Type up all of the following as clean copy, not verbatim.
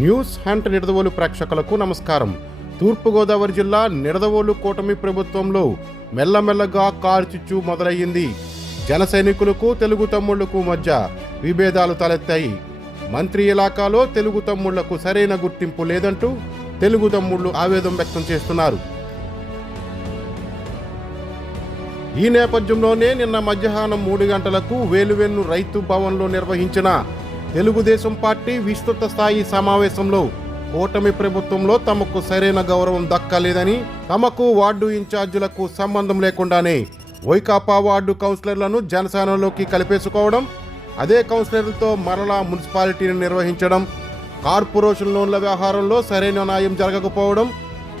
News hunt Nidadavolu ప్రేక్షకులకు నమస్కారం. తూర్పుగోదావరి జిల్లా నిడదవోలు కూటమి ప్రభుత్వంలో మెల్లమెల్లగా కార్చిచ్చు మొదలయ్యింది. జన సైనికులకు తెలుగు తమ్ముళ్లకు మధ్య విభేదాలు తలెత్తాయి. మంత్రి ఇలాకాలో తెలుగు తమ్ముళ్లకు సరైన గుర్తింపు లేదంటూ తెలుగు తమ్ముళ్లు ఆవేదన వ్యక్తం చేస్తున్నారు. ఈ నేపథ్యంలోనే నిన్న మధ్యాహ్నం 3 గంటలకు వేలువెన్ను రైతు భవన్లో నిర్వహించిన తెలుగుదేశం పార్టీ విస్తృత స్థాయి సమావేశంలో కూటమి ప్రభుత్వంలో తమకు సరైన గౌరవం దక్కలేదని, తమకు వార్డు ఇన్ఛార్జీలకు సంబంధం లేకుండానే వైకాపా వార్డు కౌన్సిలర్లను జనసేనలోకి కలిపేసుకోవడం, అదే కౌన్సిలర్లతో మరలా మున్సిపాలిటీని నిర్వహించడం, కార్పొరేషన్ లోన్ల వ్యవహారంలో సరైన న్యాయం జరగకపోవడం,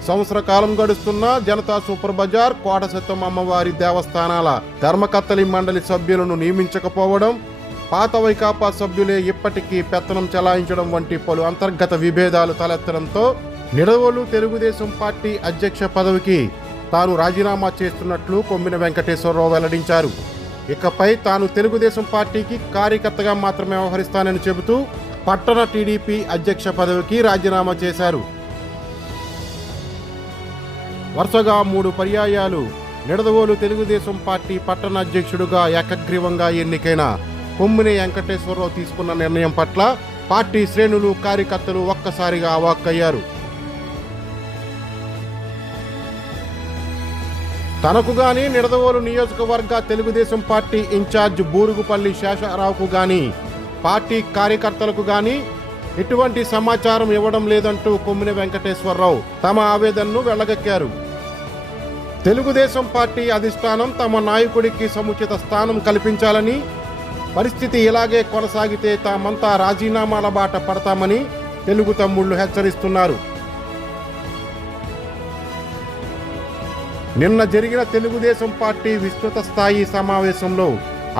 సంవత్సర కాలం గడుస్తున్న జనతా సూపర్ బజార్, కోటసత్యం అమ్మవారి దేవస్థానాల ధర్మకర్తలి మండలి సభ్యులను నియమించకపోవడం, పాత వైకాపా సభ్యులే ఇప్పటికీ పెత్తనం చెలాయించడం వంటి పలు అంతర్గత విభేదాలు తలెత్తడంతో నిడదవోలు తెలుగుదేశం పార్టీ అధ్యక్ష పదవికి తాను రాజీనామా చేస్తున్నట్లు కొమ్మిన వెంకటేశ్వరరావు వెల్లడించారు. ఇకపై తాను తెలుగుదేశం పార్టీకి కార్యకర్తగా మాత్రమే వ్యవహరిస్తానని చెబుతూ పట్టణ టీడీపీ అధ్యక్ష పదవికి రాజీనామా చేశారు. వరుసగా 3 పర్యాయాలు నిడదవోలు తెలుగుదేశం పార్టీ పట్టణ అధ్యక్షుడిగా ఏకగ్రీవంగా ఎన్నికైన కొమ్మిన వెంకటేశ్వరరావు తీసుకున్న నిర్ణయం పట్ల పార్టీ శ్రేణులు, కార్యకర్తలు ఒక్కసారిగా అవాక్కయ్యారు. తనకు గాని, నిడదవోలు నియోజకవర్గ తెలుగుదేశం పార్టీ ఇన్ఛార్జ్ బూరుగుపల్లి శేషారావుకు గాని, పార్టీ కార్యకర్తలకు గాని ఎటువంటి సమాచారం ఇవ్వడం లేదంటూ కొమ్మిన వెంకటేశ్వరరావు తమ ఆవేదనను వెళ్లగక్కారు. తెలుగుదేశం పార్టీ అధిష్టానం తమ నాయకుడికి సముచిత స్థానం కల్పించాలని, పరిస్థితి ఇలాగే కొనసాగితే తామంతా రాజీనామాల బాట పడతామని తెలుగు తమ్ముళ్లు హెచ్చరిస్తున్నారు. నిన్న జరిగిన తెలుగుదేశం పార్టీ విస్తృత స్థాయి సమావేశంలో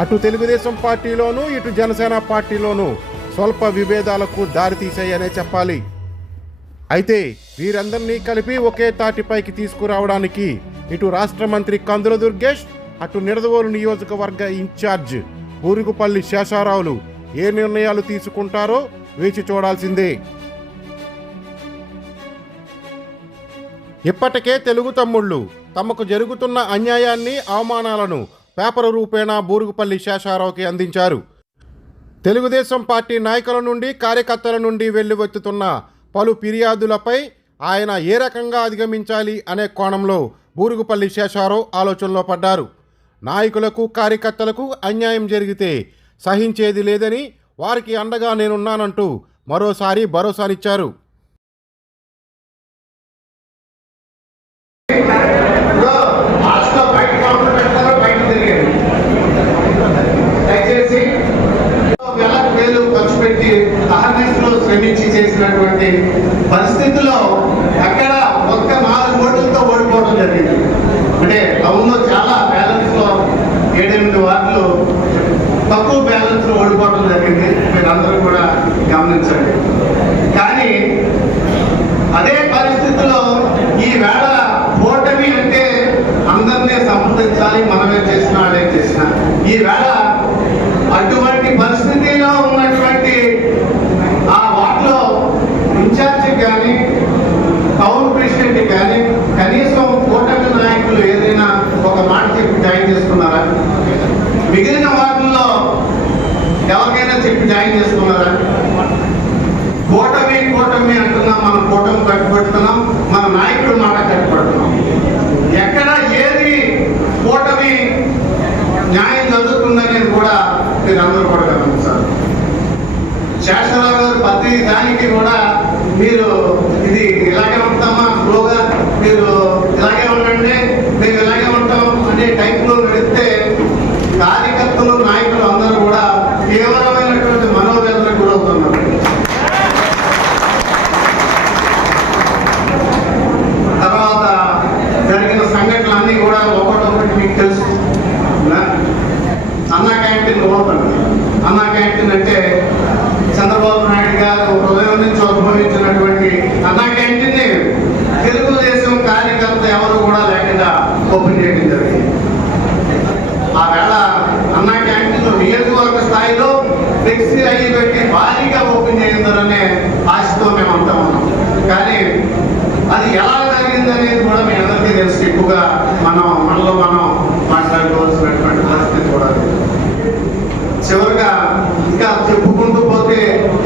అటు తెలుగుదేశం పార్టీలోనూ ఇటు జనసేన పార్టీలోనూ స్వల్ప విభేదాలకు దారితీశాయనే చెప్పాలి. అయితే వీరందరినీ కలిపి ఒకే తాటిపైకి తీసుకురావడానికి ఇటు రాష్ట్ర మంత్రి కందుల దుర్గేష్, అటు నిడదవోలు నియోజకవర్గ ఇన్ఛార్జ్ బూరుగుపల్లి శేషారావులు ఏ నిర్ణయాలు తీసుకుంటారో వేచి చూడాల్సిందే. ఇప్పటికే తెలుగు తమ్ముళ్లు తమకు జరుగుతున్న అన్యాయాన్ని, అవమానాలను పేపర్ రూపేణా బూరుగుపల్లి శేషారావుకి అందించారు. తెలుగుదేశం పార్టీ నాయకుల నుండి, కార్యకర్తల నుండి వెల్లువెత్తుతున్న పలు ఫిర్యాదులపై ఆయన ఏ రకంగా అధిగమించాలి అనే కోణంలో బూరుగుపల్లి శేషారావు ఆలోచనలో పడ్డారు. నాయకులకు, కార్యకర్తలకు అన్యాయం జరిగితే సహించేది లేదని, వారికి అండగా నేనున్నానంటూ మరోసారి భరోసానిచ్చారు. చేసినటువంటి పరిస్థితుల్లో అక్కడ ఒక్క 4 ఓట్లతో ఓడిపోవడం జరిగింది. అంటే టౌన్లో చాలా బ్యాలెన్స్ లో 7-8 వార్డులు తక్కువ బ్యాలెన్స్ లో ఓడిపోవడం జరిగింది. మీరు అందరూ కూడా గమనించండి. కానీ అదే పరిస్థితుల్లో ఈ వేళ ఓటమి అంటే అందరినీ సంప్రదించాలి, మనమే చేసినా అదే చేసినా. ఈ వేళ అటువంటి పరిస్థితిలో ఉన్నటువంటి ఆ వార్డులో ఇన్ఛార్జి కానీ, టౌన్ ప్రెసిడెంట్ కానీ కనీసం కూటమి నాయకులు ఏదైనా ఒక మాట చెప్పి జాయిన్ చేసుకున్నారా? మిగిలిన వార్డుల్లో ఎవరికైనా చెప్పి జాయిన్ చేసుకున్నారా? కూటమి కూటమి అంటున్నాం, మనం కూటమి కట్టుబడుతున్నాం, మన నాయకుడు మాట కట్టుబడుతున్నాం. ఎక్కడ ఏది కూటమి న్యాయం జరుగుతుందనేది కూడా మీరందరూ కూడా గమనించారు. శేషరావు గారు ప్రతి దానికి కూడా మీరు ఇది ఇలాగే ఉంటామా, స్లోగా మీరు ఇలాగే ఉండండి, మేము ఇలాగే ఉంటాం అనే టైప్లో నడిస్తే కార్యకర్తలు, నాయకులు అందరూ కూడా తీవ్రమైనటువంటి మనోవేదనకు గురవుతున్నారు. తర్వాత జరిగిన సంఘటనలన్నీ కూడా ఒకటొకటి మీకు తెలుసు. అన్నా క్యాంటీన్ ఓపెన్. అన్నా క్యాంటీన్ అంటే చంద్రబాబు నాయుడు గారు హృదయం నుంచి ఉద్భవించినటువంటి అన్నా క్యాంటీన్ అది ఎలా జరిగింది అనేది కూడా మీ అందరికీ తెలుసు. ఎక్కువగా మనలో మనం మాట్లాడుకోవాల్సినటువంటి పరిస్థితి కూడా. చివరిగా ఇంకా చెప్పుకుంటూ పోతే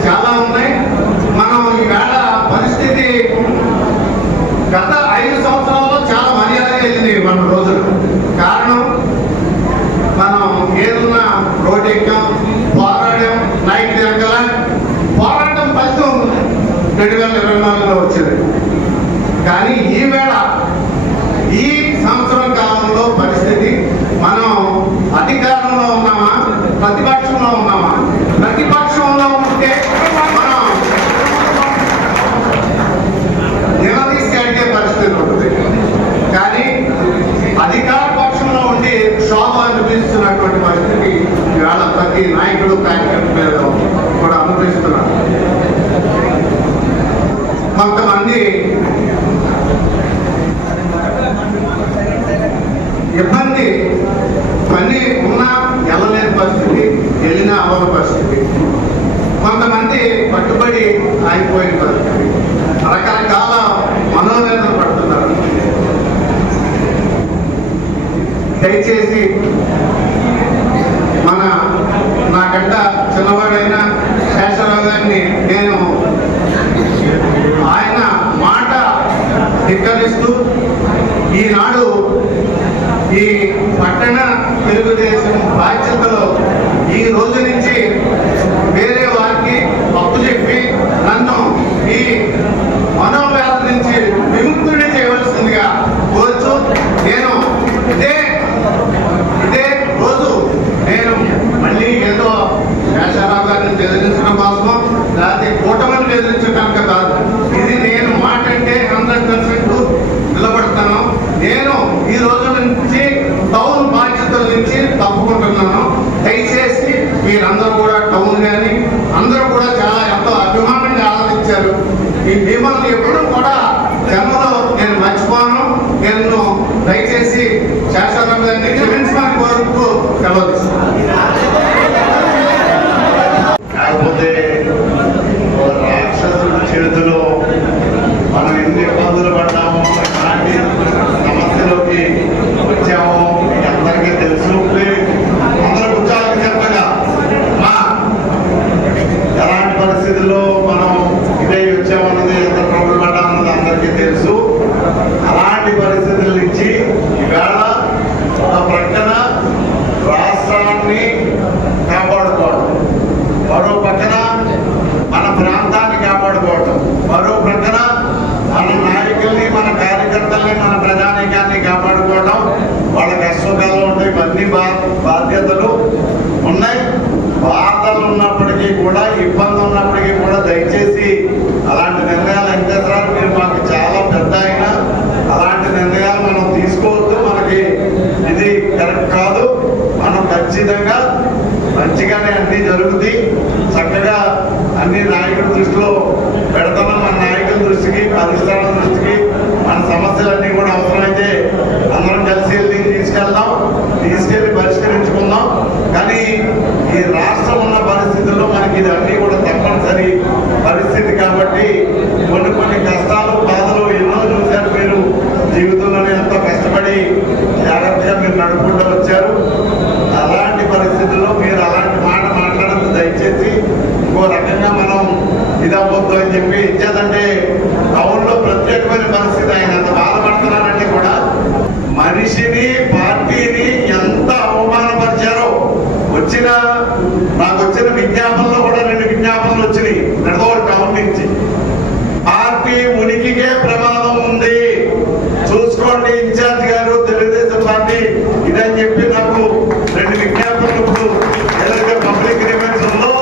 చాలా ఉన్నాయి. మనం ఈవేళ పరిస్థితి గత 5 సంవత్సరాల్లో చాలా మర్యాదగా వెళ్ళింది మన రోజులు. కారణం మనం ఏదన్నా రోడ్డు ఎక్కాం, పోరాడాం, నైట్ ఎక్కల పోరాటం ఫలితం 2024లో వచ్చింది. కానీ ఈవేళ ఈ సంవత్సరం కాలంలో పరిస్థితి మనం అధికారంలో ఉన్నామా, ప్రతిపక్షంలో ఉన్నామా? ప్రతిపక్షంలో ఉంటే మనం నిలదీసి అడిగే పరిస్థితి ఉంటుంది. కానీ అధికార పక్షంలో ఉండి శోభ అనిపిస్తున్నటువంటి పరిస్థితి ఇవాళ ప్రతి నాయకుడు కార్యకర్త మీద కూడా అనుభవిస్తున్నారు. కొంతమంది ఇబ్బంది పని ఉన్నా వెళ్ళలేని పరిస్థితి, వెళ్ళినా అవ్వని పరిస్థితి, కొంతమంది పట్టుబడి ఆగిపోయిన పరిస్థితి, రకరకాల మనోవేదన పడుతున్నారు. దయచేసి నాకంట చిన్నవాడైన శేషరావు గారిని నేను ఆయన మాట ధిక్కరిస్తూ ఈనాడు ఈ పట్టణ తెలుగుదేశం బాధ్యతలో ఈ రోజు నుంచి వేరే వారికి అప్పు చెప్పి నన్ను ఈ మనోవేదన నుంచి విముక్తుడి చేయవలసిందిగా కోరుచు, నేను ఇదే రోజు నేను మళ్ళీ ఏదో శేషారావు గారిని బెదిరించడం కోసమో లేకపోతే కూటమిని బెదిరించడానికి కాదు. ఇది నేను మాట అంటే 100% నిలబడతాను. నేను ఈ రోజు నుంచి టౌన్ బాధ్యతల నుంచి తప్పుకుంటున్నాను. దయచేసి మీరందరూ కూడా టౌన్ కానీ అందరూ కూడా చాలా ఎంతో అభిమానంగా ఆదరించారు. మిమ్మల్ని ఎప్పుడూ కూడా జన్మలో నేను మర్చిపోను. నేను దయచేసి శాసనం గారిని క్షమించమని కోరుతూ సెలవు కాకపోతే రాక్షసుల చేతిలో మనం ఎన్ని ఇబ్బందులు పడ్డామో, ఎలాంటి సమస్యలోకి వచ్చామో మీకు అందరికీ తెలుసు. అందరూ కూర్చోాలని చెప్పగా ఎలాంటి పరిస్థితుల్లో మనం ఇదే వచ్చామన్నది, ఎంత ట్రబుల్ పడ్డామన్నది అందరికీ తెలుసు. అలాంటి పరిస్థితుల నుంచి ఈవేళ ఒక ప్రక్కన రాష్ట్రాన్ని కాపాడుకోవడం, మరో పక్కన మన ప్రాంతాన్ని కాపాడుకోవడం, మరో ప్రక్కన మన నాయకుల్ని, మన కార్యకర్తల్ని, మన ప్రజానీకాన్ని కాపాడుకోవడం, వాళ్ళ కష్టకాలం ఉంటాయి. ఇవన్నీ బాధ్యతలు ఉన్నాయి. బాధలు ఉన్నప్పటికీ కూడా, ఇబ్బంది ఉన్నప్పటికీ కూడా దయచేసి అలాంటి నిర్ణయాలు వెంకటేశ్వరరావు మీరు మాకు చాలా పెద్ద అయినా అలాంటి నిర్ణయాలు మనం తీసుకోవద్దు. మనకి ఇది కరెక్ట్ కాదు. మనం ఖచ్చితంగా మంచిగానే అన్ని జరుగుతాయి. చక్కగా అన్ని నాయకుల దృష్టిలో పెడతామని, మన నాయకుల దృష్టికి, అధిష్టానం దృష్టికి మన సమస్యలన్నీ కూడా అవసరమైతే అందరం కలిసి వెళ్ళి తీసుకెళ్ళి పరిష్కరించుకుందాం. కానీ ఈ రాష్ట్రం ఉన్న పరిస్థితుల్లో మనకి ఇదన్నీ కూడా తప్పనిసరి పరిస్థితి. కాబట్టి కొన్ని కష్టాలు, బాధలు ఎన్నో చూశారు మీరు జీవితంలోనే. ఎంతో కష్టపడి జాగ్రత్తగా మీరు నడుపుకుంటూ వచ్చారు. అలాంటి పరిస్థితుల్లో మీరు అలాంటి మాట మాట్లాడద్దు దయచేసి. ఇంకో రకంగా మనం ఇదవ్వద్దు అని చెప్పి ఇచ్చేదంటే టౌన్లో ప్రత్యేకమైన పరిస్థితి. ఆయన అంత బాధపడుతున్నారంటే కూడా మనిషిని, పార్టీని ఎంత అవమానపరిచారో. నాకు వచ్చిన విజ్ఞాపనలో కూడా 2 విజ్ఞాపనలు వచ్చినాయి నడదోడు టౌన్ నుంచి. పార్టీ ఉనికికే ప్రమాదం ఉంది, చూసుకోండి ఇన్ఛార్జ్ గారు, తెలుగుదేశం పార్టీ ఇదని చెప్పి నాకు 2 విజ్ఞాపనలు ఇప్పుడు ఏదైతే పబ్లిక్ రిమెంట్స్ ఉందో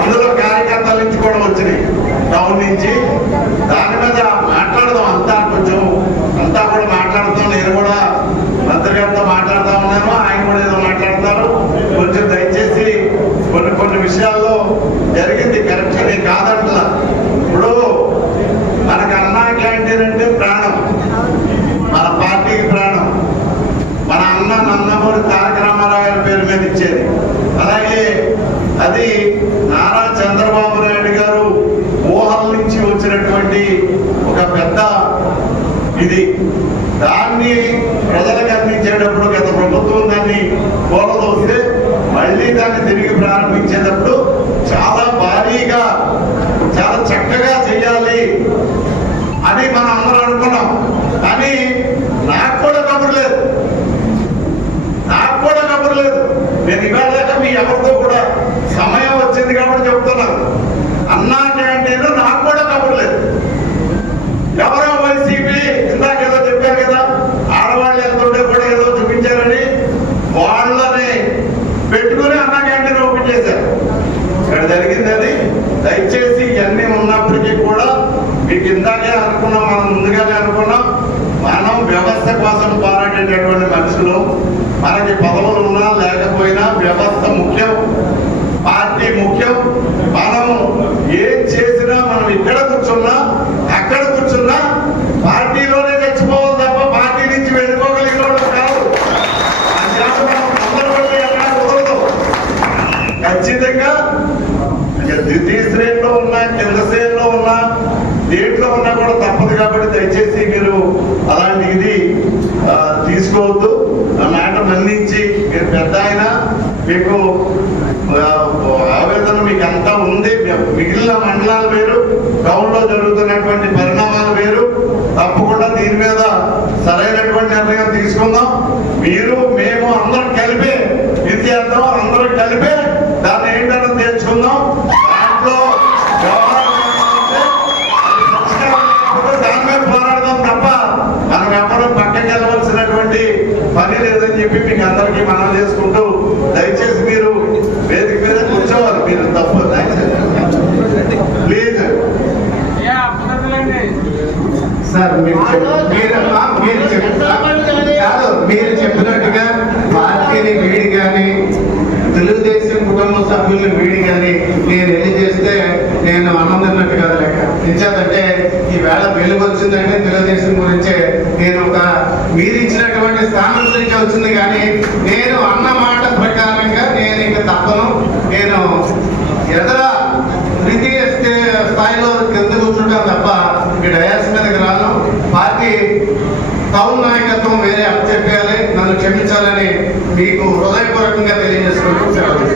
అందులో కార్యకర్తల నుంచి కూడా వచ్చినాయి టౌన్ నుంచి. దాని మీద మాట్లాడదాం, అంతా కూడా మాట్లాడుతాం. నేను కూడా మంత్రి గారితో మాట్లాడుతా ఉన్నాను, ఆయన కూడా ఏదో మాట్లాడతారు. కొంచెం దయచేసి కొన్ని విషయాల్లో జరిగింది కరెక్ట్గానే కాదంటలా. ఇప్పుడు మనకు అన్నా క్యాంటీన్ అంటే ప్రాణం, మన పార్టీకి ప్రాణం. మన అన్న నందమూరి తారక రామారావు గారి పేరు మీద ఇచ్చేది. అలాగే అది నారా చంద్రబాబు నాయుడు గారు ఊహల నుంచి వచ్చినటువంటి ఒక పెద్ద ఇది. దాన్ని ప్రజలకు అందించేటప్పుడు గత ప్రభుత్వం దాన్ని కూలదోస్తే మళ్ళీ దాన్ని తిరిగి ప్రారంభించేటప్పుడు చాలా భారీగా చాలా చక్కగా చేయాలి అని మనం అందరం అనుకున్నాం. కానీ నాకు కూడా కబురు లేదు, నేను ఇవాళ దాకా మీ ఎవరితో కూడా సమయం వచ్చింది కాబట్టి చెప్తున్నాను. అన్నా క్యాంటీన్ నాకు కూడా కబురు లేదు. ఎవరో వైసీపీ ఇందాకేదో చెప్పారు కదా, ఆడవాళ్ళు ఎంతుంటే కూడా ఏదో చూపించారని వాళ్ళని పెట్టుకుని అన్నా క్యాంటీన్ ఓపెన్ చేశారు. ఇక్కడ జరిగింది అది. దయచేసి ఇవన్నీ ఉన్నప్పటికీ కూడా మీకు ఇందాకే అనుకున్నాం, మనం ముందుగానే అనుకున్నాం, మనం వ్యవస్థ కోసం పోరాడేటటువంటి మనుషులు. మనకి పదవులు ఉన్నా లేకపోయినా వ్యవస్థ ముఖ్యం, పార్టీ ముఖ్యం. మనం ఏం చేసినా మనం ఇక్కడ కూర్చున్నా అక్కడ కూర్చున్నా పార్టీలోనే చచ్చిపోవాలి తప్ప పార్టీ నుంచి వెళ్ళిపోగలిగిన వాళ్ళు కాదు. కుదరదు. ఖచ్చితంగా ద్వితీయ శ్రేణిలో ఉన్నా కింద శ్రేణిలో ఉన్నా దేంట్లో ఉన్నా కూడా తప్పదు. కాబట్టి దయచేసి మీరు అలాంటి ఇది తీసుకోవద్దు. నా మాట మన్నించి, మీరు పెద్ద ఆయన, మీకు ఆవేదన మీకు అంతా ఉంది. మిగిలిన మండలాలు వేరు, టౌన్ లో జరుగుతున్నటువంటి పరిణామాలు వేరు. తప్పకుండా దీని మీద సరైనటువంటి నిర్ణయం తీసుకుందాం. మీరు మేము అందరం కలిపే ఇది చేద్దాం, అందరం కలిపే దాన్ని ఏంటన్నా తెచ్చుకుందాం. దాంట్లో దాని మీద పోరాడదాం తప్ప మనం ఎప్పుడూ పక్కకి వెళ్ళవలసినటువంటి పని లేదని చెప్పి మీకు అందరికీ మనం చేసుకుంటూ, దయచేసి మీరు వేదిక మీద కూర్చోవాలి. మీరు తప్పు ప్లీజ్ సార్. మీరు చెప్పినట్టుగా పార్టీని వీడి కానీ తెలుగుదేశం కుటుంబ సభ్యుల్ని వీడి కానీ నేను వెళ్ళి చేస్తే నేను ఆనందిన్నట్టు కాదు లెక్క. ఎంచేతంటే ఈ వేళ వెలుగు వచ్చిందంటే తెలుగుదేశం గురించే, నేను మీరు ఇచ్చినటువంటి స్థానం గురించి వచ్చింది. కానీ నేను అన్న మాట ప్రకారంగా నేను ఇంకా తప్పను. నేను ఎదర ద్వితీయ స్థాయిలో కింద కూర్చుంటాను తప్ప ఈ డయాస్ మీదకి రాను. పార్టీ టౌన్ నాయకత్వం వేరే అప్పచెప్పేయాలి, నన్ను క్షమించాలని మీకు హృదయపూర్వకంగా తెలియజేసుకుంటూ సెలవు.